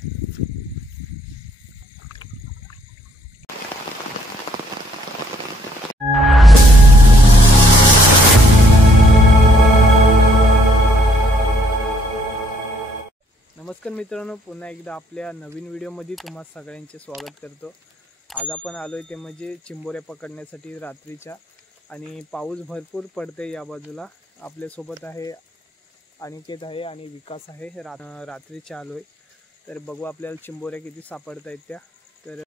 नमस्कार मित्रांनो, पुन्हा एकदा आपल्या नवीन व्हिडिओमध्ये तुम्हा सगळ्यांचे स्वागत करतो। आज आपण आलोय ते म्हणजे चिंबोऱ्या पकडण्यासाठी रात्रीच्या, आणि पाऊस भरपूर पडते या बाजूला। आपल्या सोबत आहे अनिकेत आहे आणि विकास आहे। रात्रीच्या आलोय तर बघू आपल्याला चिंबोऱ्या किती सापडतायत त्या। तर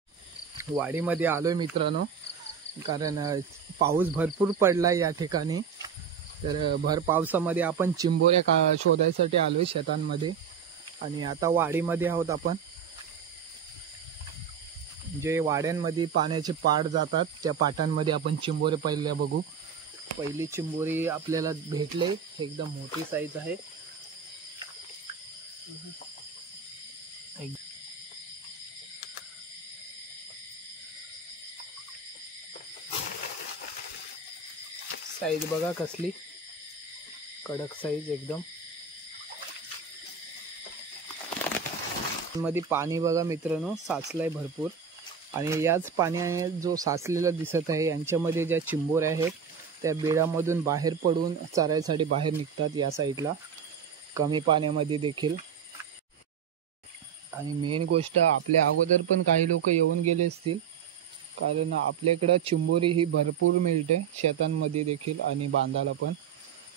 वाडीमध्ये आलोय मित्रांनो, कारण पाऊस भरपूर पडला या ठिकाणी। तर भर पावसामध्ये आपण चिंबोऱ्या शोधायसाठी आलोय शेतांमध्ये, आणि आता वाडीमध्ये आहोत आपण। जे वाड्यांमध्ये पाण्याचे पाट जातात त्या पाटांमध्ये आपण चिंबोरे पहिले बघू। पहिली चिंबोरी आपल्याला भेटले, एकदम मोठी साईज आहे। साईज बघा कसली कडक साईज एकदम। मध्ये पाणी बघा मित्रांनो साचलंय भरपूर, आणि याच पाण्याने जो साचलेला दिसत आहे यांच्यामध्ये ज्या चिंबोऱ्या आहेत त्या बेडामधून बाहेर पडून चरायसाठी बाहेर निघतात या साईडला, कमी पाण्यामध्ये देखील। आणि मेन गोष्ट, आपल्या अगोदर पण काही लोक येऊन गेले असतील, कारण आपल्याकडे चिंबोरी ही भरपूर मिळते शेतांमध्ये देखील आणि बांधाला पण।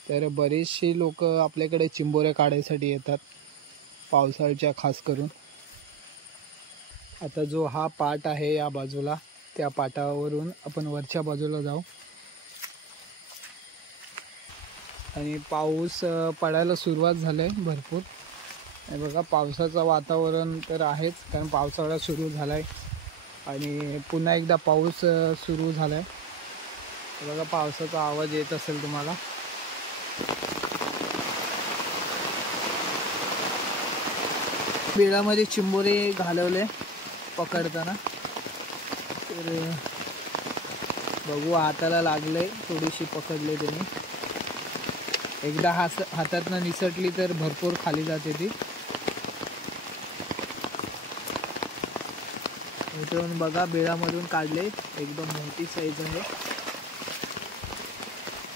तर बरेचसे लोक आपल्याकडे चिंबोऱ्या काढायसाठी येतात पावसाळ्याच्या खास करून। आता जो हा पाट आहे या बाजूला, त्या पाटावरून आपण वरच्या बाजूला जाऊ। आणि पाऊस पडायला सुरुवात झालाय भरपूर। हे बघा पावसाचं वातावरण तर आहेच, कारण पावसाळा सुरू झालाय आणि पुन्हा एकदा पाऊस सुरू झालाय। बघा पावसाचा आवाज येत असेल तुम्हाला। बेडामध्ये चिंबोरे घालवले पकडताना, तर बघू हाताला लागले, थोडीशी पकडले त्यांनी। एकदा हातातनं निसटली तर भरपूर खाली जाते ती। इथून बघा बेडामधून काढले, एकदम मोठी साईज आहे।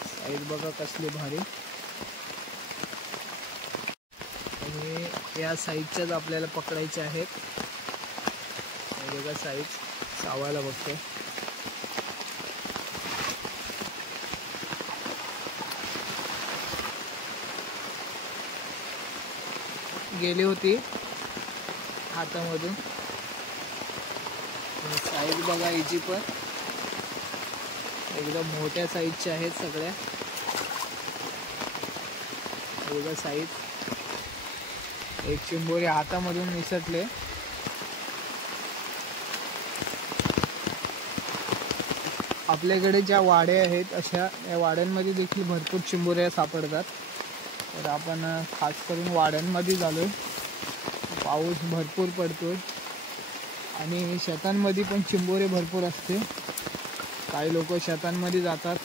साईज बघा कसली भारी। आणि या साईजच्याच आपल्याला पकडायचे आहेत। बघा साईज सावायला बघतो। गेली होती हातामधून। साईज बघा हिची पण एकदम मोठ्या साईजच्या आहेत सगळ्या। बघा साईज, एक चिंबोरी हातामधून निसटले। आपल्याकडे ज्या वाड्या आहेत अशा या वाड्यांमध्ये देखील भरपूर चिंबोऱ्या सापडतात। तर आपण खास करून वाड्यांमध्ये झालोय, पाऊस भरपूर पडतोय आणि शेतांमध्ये पण चिंबोरे भरपूर असते। काही लोक शेतांमध्ये जातात।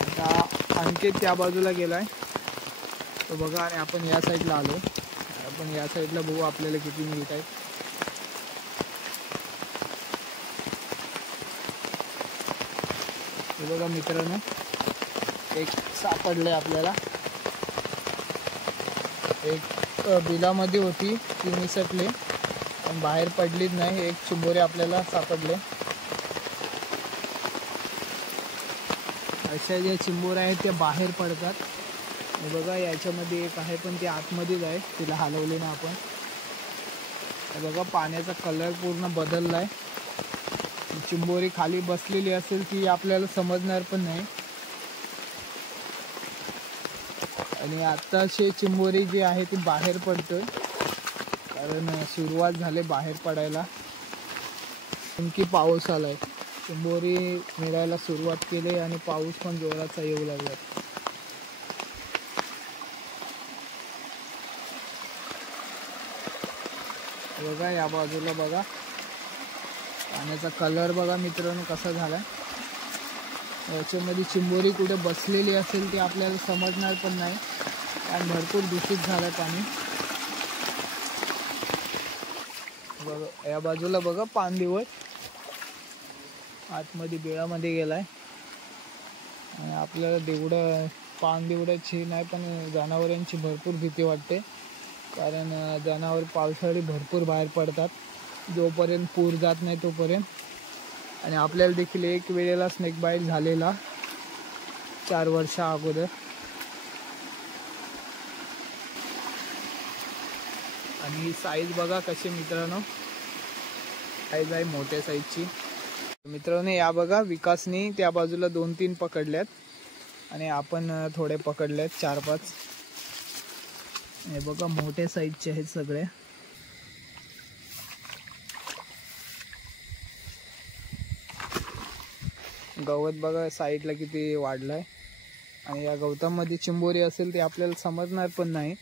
आता आणखी त्या बाजूला गेलाय तो बघा, आणि आपण या साईडला आलो। आपण या साईडला बघू आपल्याला किती मिळत आहेत। हे बघा मित्रांनो, एक सापडले आपल्याला। एक बिलामध्ये होती ती निसटली पण बाहेर पडलीच नाही। एक चिंबोरे आपल्याला सापडले। अशा ज्या चिंबोऱ्या आहेत त्या बाहेर पडतात। हे बघा याच्यामध्ये एक आहे पण ती आतमध्येच आहे, तिला हलवली ना आपण। हे बघा पाण्याचा कलर पूर्ण बदललाय। चिंबोरी खाली बसलेली असेल ती आपल्याला समजणार पण नाही। आणि आताशी चिंबोरी जी आहे ती बाहेर पडतोय, कारण सुरुवात झाली बाहेर पडायला। आणखी पाऊस आलाय, चिंबोरी मिळायला सुरुवात केली आणि पाऊस पण जोराचा येऊ लागला। बघा या बाजूला बघा पाण्याचा कलर बघा मित्रांनो कसा झालाय। याच्यामध्ये चिंबोरी कुठे बसलेली असेल ती आपल्याला समजणार पण नाही, कारण भरपूर दूषित झालंय पाणी। बघा या बाजूला बघा पानदिवट आतमध्ये बिळामध्ये गेलाय आणि आपल्याला देवडं पानदिवडाची नाही पण जनावरांची भरपूर भीती वाटते, कारण जनावर पावसाळी भरपूर बाहेर पडतात जोपर्यंत पूर जात नाही तोपर्यंत. आणि आपल्याला देखील एक वेळेला स्नेक बाईट झालेला 4 वर्षा अगोदर. आणि साईज बघा कशी मित्रांनो, साईज आहे मोठ्या साईजची. मित्रांनो या बघा विकासनी त्या बाजूला 2-3 पकडल्यात आणि आपण थोडे पकडलेत 4-5. हे बघा मोठ्या साईजचे आहेत सगळे. गवत बघा साईडला किती वाढलाय आणि या गवतामध्ये चिंबोरी असेल ते आपल्याला समजणार पण नाही.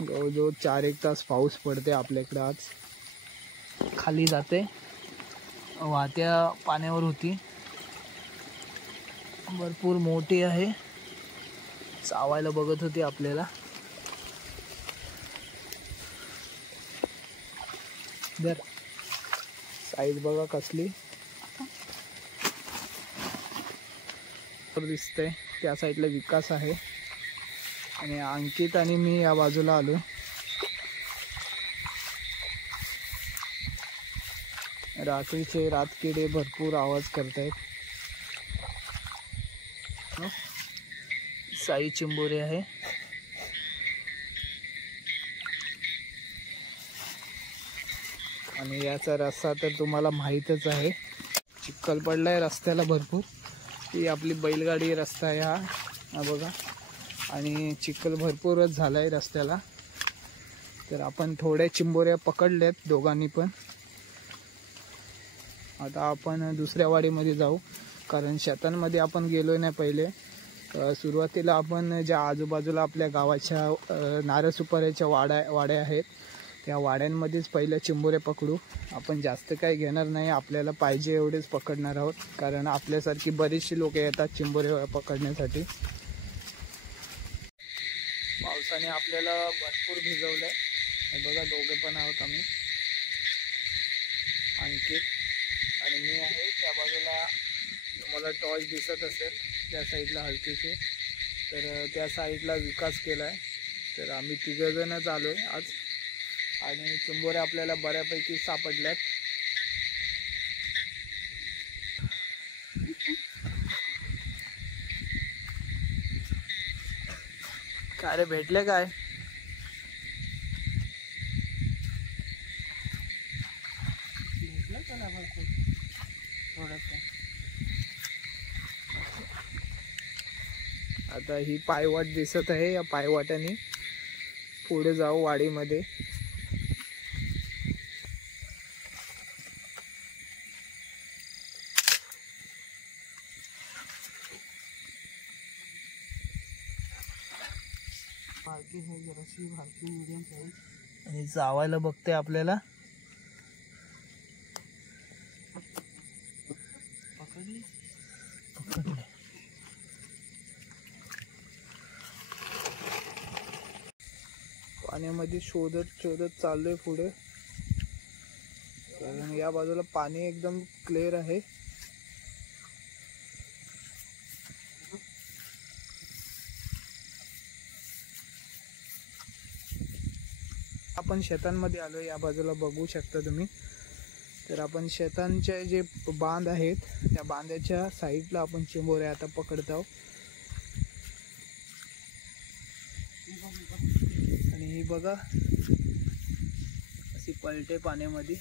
जवळजवळ 4-1 तास पाऊस पडते आपल्याकडे आज. खाली जाते वाहत्या पाण्यावर होती, भरपूर मोठी आहे, चावायला बघत होती आपल्याला. जर साईज बघा कसली दिसते. त्या साईडला विकास आहे आणि अंकित आणि मी या बाजूला आलो. रात्रीचे रातकिडे भरपूर आवाज करतायत. साई चिंबोरी आहे. आणि याचा रस्ता तर तुम्हाला माहीतच आहे, चिखल पडलाय रस्त्याला भरपूर. ही आपली बैलगाडी रस्ता आहे हा बघा, आणि चिखल भरपूरच झालाय रस्त्याला. तर आपण थोड्या चिंबोऱ्या पकडल्यात दोघांनी पण. आता आपण दुसऱ्या वाडीमध्ये जाऊ, कारण शेतांमध्ये आपण गेलोय नाही पहिले. सुरुवातीला आपण ज्या आजूबाजूला आपल्या गावाच्या नारळ सुपाऱ्याच्या वाड्या आहेत त्या वाड्यांमध्येच पहिल्या चिंबोऱ्या पकडू. आपण जास्त काही घेणार नाही, आपल्याला पाहिजे एवढेच पकडणार आहोत, कारण आपल्यासारखी बरीचशी लोक येतात चिंबोऱ्या पकडण्यासाठी. पावसाने आपल्याला भरपूर भिजवलंय. हे बघा दोघे पण आहोत आम्ही, अंकित आणि मी आहे. त्या बाजूला तुम्हाला टॉर्च दिसत असेल त्या साईडला हलकीशी, तर त्या साईडला विकास केला आहे. तर आम्ही 3 जणच आलो आहे आज आणि चिंबोऱ्या आपल्याला बऱ्यापैकी सापडल्यात. काय रे भेटले काय? भेटलं त्याला भरपूर थोडंसं. आता ही पायवाट दिसत आहे, या पायवाटाने पुढे जाऊ वाडीमध्ये. आणि चावायला बघते आपल्याला. पकडले पाण्यामध्ये शोधत चाललोय पुढे, कारण या बाजूला पाणी एकदम क्लिअर आहे. आपण शेतांमध्ये आलो, या बाजूला बघू शकता तुम्ही. तर आपण शेतांचे जे बांध आहेत त्या बांधाच्या साईडला आपण चिंबोऱ्या आता पकडत आहोत. आणि ही बघा अशी पलटे पाण्यामध्ये.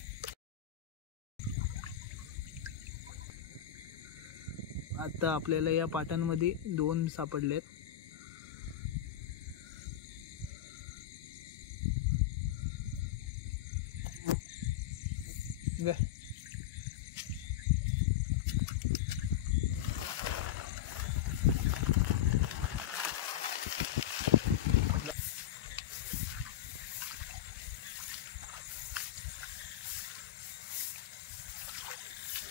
आता आपल्याला या पाटांमध्ये 2 सापडलेत.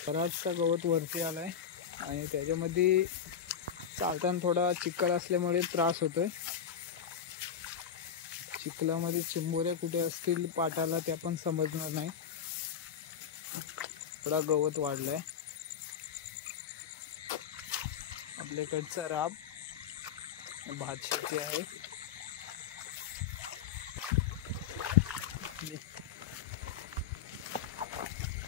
बराचसा गवत वरती आलाय आणि त्याच्यामध्ये चालताना थोडा चिखल असल्यामुळे त्रास होतोय. चिखलामध्ये चिंबोऱ्या कुठे असतील पाटाला त्या पण समजणार नाही. थोडा गवत वाढलाय. आपल्याकडचा राब भात शेती आहे.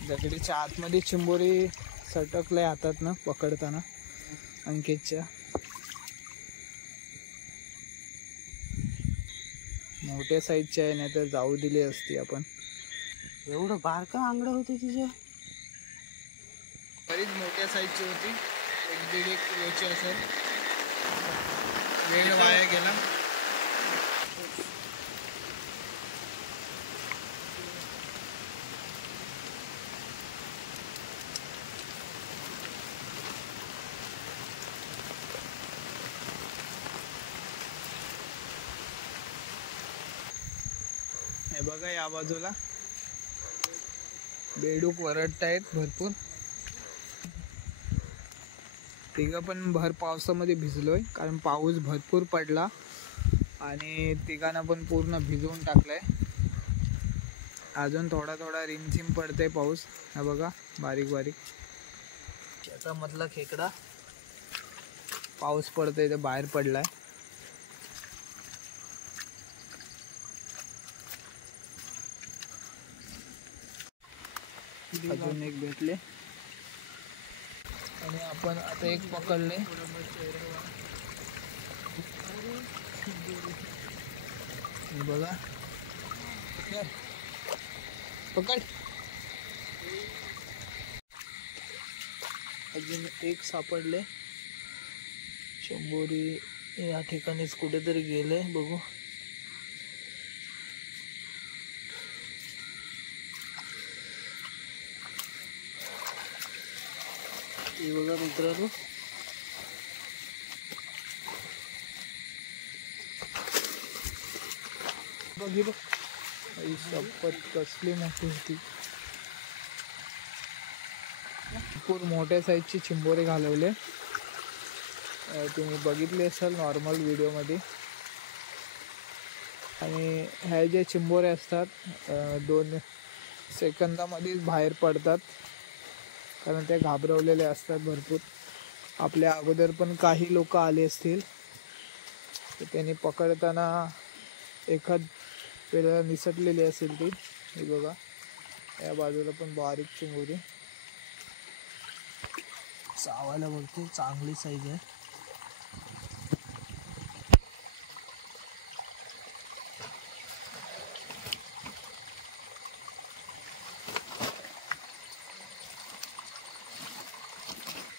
दगडीच्या आतमध्ये चिंबोरी सटकले हातात ना पकडताना अंकितच्या. मोठ्या साईजची आहे, नाही तर जाऊ दिली असती आपण. एवढं बारका आंगडं होते तिचे. बरीच मोठ्या साईजची होती, 1-1.5 किलोची असेल. वेळ वाया गेला. हे बघा या बाजूला बेडूक वरडतायत भरपूर. तिघं पण भर पावसामध्ये भिजलोय, कारण पाऊस भरपूर पडला आणि तिघांना पण पूर्ण भिजवून टाकलाय. अजून थोडा थोडा रिमझिम पडतंय पाऊस. हा बघा बारीक बारीक शेतामधला खेकडा पाऊस पडतोय तर बाहेर पडलाय. अजून एक भेटले आणि आपण आता एक पकडले. बघा पकड. अजून एक सापडले. चिंबोरी या ठिकाणीच कुठेतरी गेले, बघू. हे बघा मित्रांनो, बघितलं शपथ कसली मोठी होती. भरपूर मोठ्या साईजची चिंबोरे घालवले. तुम्ही बघितले असाल नॉर्मल व्हिडिओमध्ये. आणि ह्या ज्या चिंबोरे असतात 2 सेकंदामध्येच बाहेर पडतात, कारण ते घाबरवलेले असतात भरपूर. आपल्या अगोदर पण काही लोक आले असतील तर त्यांनी पकडताना एखाद वेळेला निसटलेली असेल ती. हे बघा या बाजूला पण बारीक चिंबोरी चावायला बघते, चांगली साईज आहे.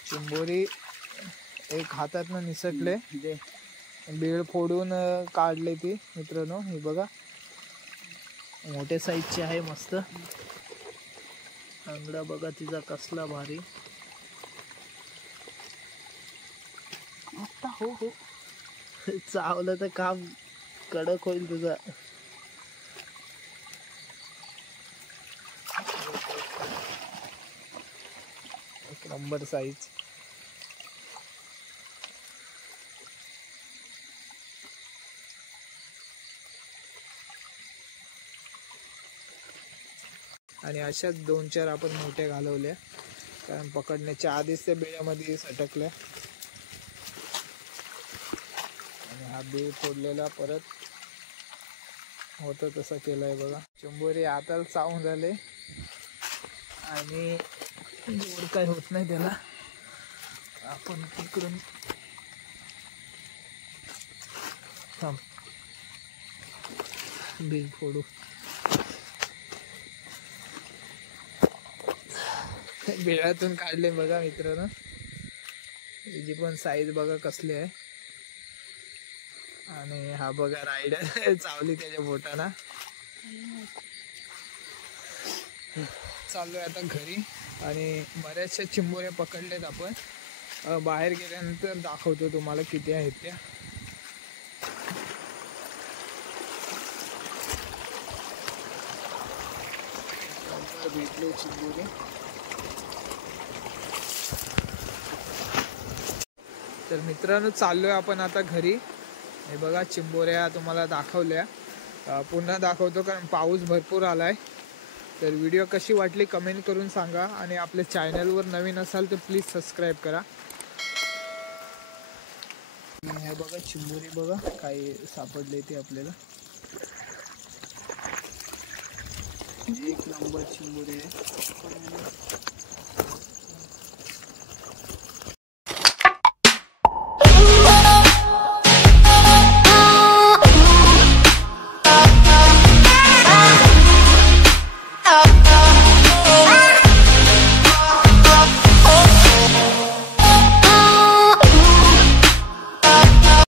चिंबोरी एक हातातनं निसटले, बेळ फोडून काढले ती मित्रांनो. हे बघा मोठ्या साईजची आहे, मस्त. आंगडा बघा तिचा कसला भारी. हो हो चावलं तर काम कडक होईल तुझा. एक नंबर साईज. आणि अशाच 2-4 आपण मोठ्या घालवल्या, कारण पकडण्याच्या आधीच त्या बेळ्यामध्ये सटकल्या. आणि हा बेळ फोडलेला परत होतं तसं केलंय बघा. चिंबोरी हाताला चावून झाले आणि जोर काय होत नाही त्याला. आपण तिकडून थांब बेळ फोडू. बेळातून काढले बघा मित्रांनो. हिची पण साईज बघा कसली आहे. आणि हा बघा रायडर चावली त्याच्या बोटाना. चाललोय आता घरी आणि बऱ्याचशा चिंबोऱ्या पकडल्यात आपण. बाहेर गेल्यानंतर दाखवतो तुम्हाला किती आहेत त्या. भेटले चिंबोरे. तर मित्रांनो चाललोय आपण आता घरी. हे बघा चिंबोऱ्या तुम्हाला दाखवल्या. पुन्हा दाखवतो कारण पाऊस भरपूर आलाय. तर व्हिडिओ कशी वाटली कमेंट करून सांगा आणि आपल्या चॅनलवर नवीन असाल तर प्लीज सबस्क्राईब करा. हे बघा चिंबोरी बघा काय सापडले ते आपल्याला. एक नंबर चिंबोरी आहे.